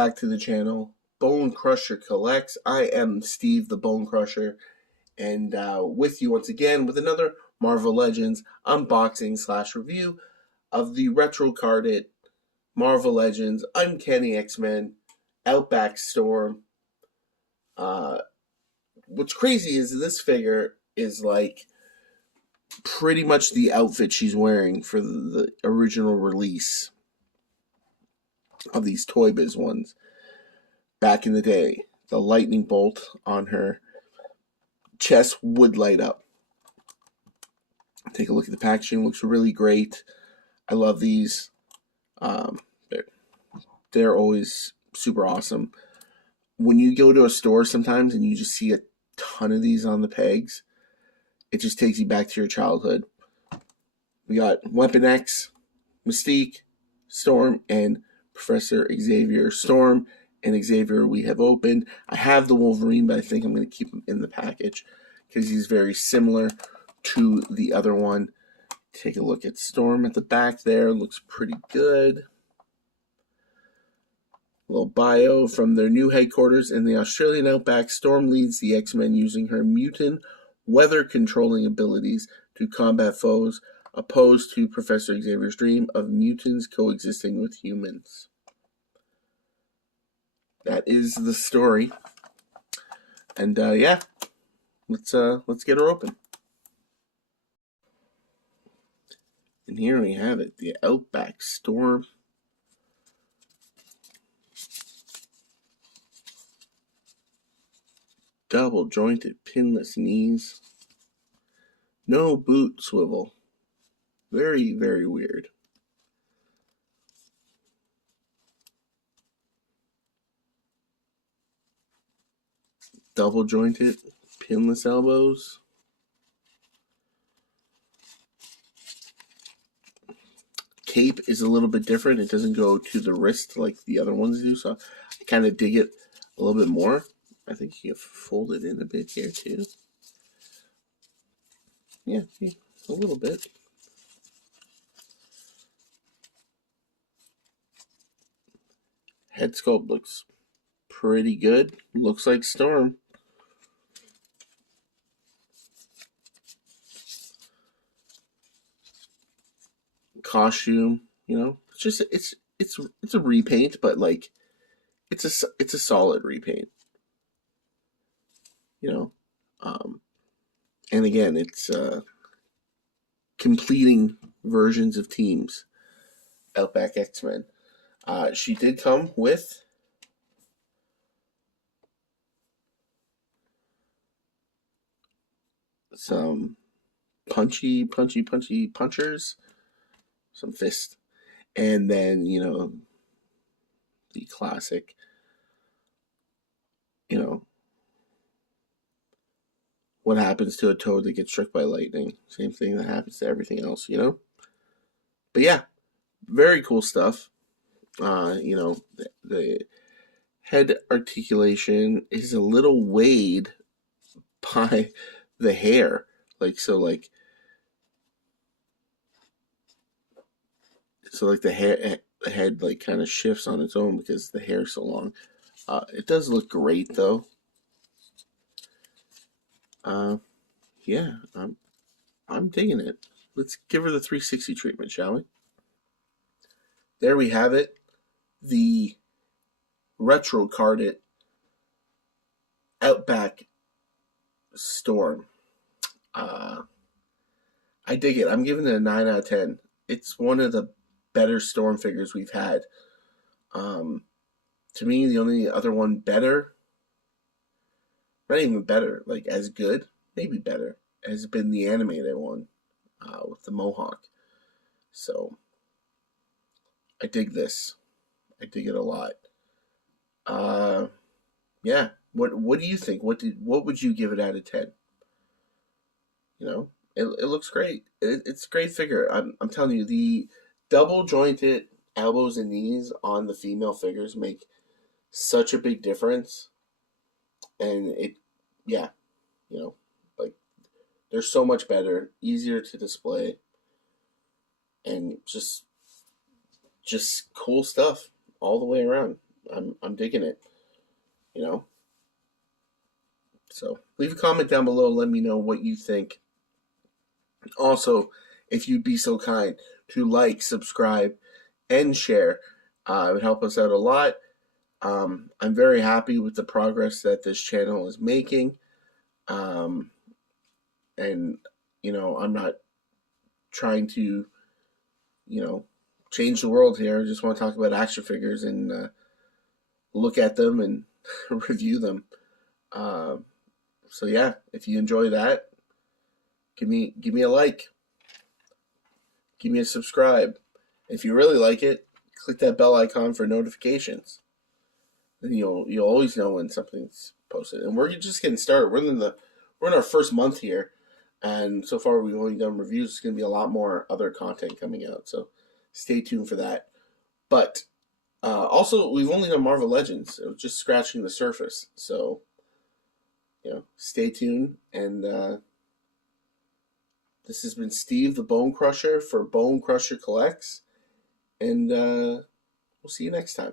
back to the channel. Bone Crusher Collects. I am Steve the Bone Crusher, and with you once again with another Marvel Legends unboxing / review of the retro carded Marvel Legends Uncanny X-Men Outback Storm. What's crazy is this figure is like pretty much the outfit she's wearing for the original release of these Toy Biz ones back in the day. The lightning bolt on her chest would light up. Take a look at the packaging. Looks really great. I love these. They're always super awesome. When you go to a store sometimes and you just see a ton of these on the pegs, it just takes you back to your childhood. We got Weapon X, Mystique, Storm, and Professor Xavier. Storm and Xavier we have opened. I have the Wolverine, but I think I'm going to keep him in the package because he's very similar to the other one. Take a look at Storm at the back there. Looks pretty good. A little bio from their new headquarters in the Australian outback. Storm leads the X-Men using her mutant weather-controlling abilities to combat foes, opposed to Professor Xavier's dream of mutants coexisting with humans. That is the story. And yeah, let's get her open. And here we have it, the Outback Storm. Double jointed pinless knees. No boot swivel. Very, very weird. Double jointed pinless elbows. Cape is a little bit different. It doesn't go to the wrist like the other ones do, so I kind of dig it a little bit more. I think you have folded in a bit here too. Yeah, a little bit. Head sculpt looks pretty good. Looks like Storm. Costume, you know, it's just it's a repaint, but like it's a solid repaint. You know, and again, it's completing versions of teams. Outback X-Men. She did come with some punchy punchers, some fist, and then, you know, the classic, you know, what happens to a toad that gets struck by lightning? Same thing that happens to everything else, you know? But yeah, very cool stuff. You know, the head articulation is a little weighed by the hair. Like, so like the head like kind of shifts on its own because the hair's so long. It does look great though. Yeah, I'm digging it. Let's give her the 360 treatment, shall we? There we have it. The retro carded Outback Storm. I dig it. I'm giving it a 9 out of 10. It's one of the better Storm figures we've had. To me, the only other one better, not even better, like as good, maybe better, has been the animated one with the mohawk. So I dig this. I dig it a lot. Yeah. What do you think? What would you give it out of 10? You know, it looks great. It's a great figure. I'm telling you, the double jointed elbows and knees on the female figures make such a big difference. And it, yeah, you know, like they're so much better, easier to display, and just cool stuff all the way around. I'm digging it. You know. So leave a comment down below. Let me know what you think. Also, if you'd be so kind to like, subscribe, and share, it would help us out a lot. I'm very happy with the progress that this channel is making. Um, and, I'm not trying to, change the world here. I just want to talk about action figures and look at them and review them. So yeah, if you enjoy that, give me a like, give me a subscribe. If you really like it, click that bell icon for notifications. Then you'll always know when something's posted. And we're just getting started. We're in our first month here, and so far we've only done reviews. There's going to be a lot more other content coming out, so stay tuned for that. But also, we've only done Marvel Legends. It was just scratching the surface. So, stay tuned. And this has been Steve the Bone Crusher for Bone Crusher Collects. And we'll see you next time.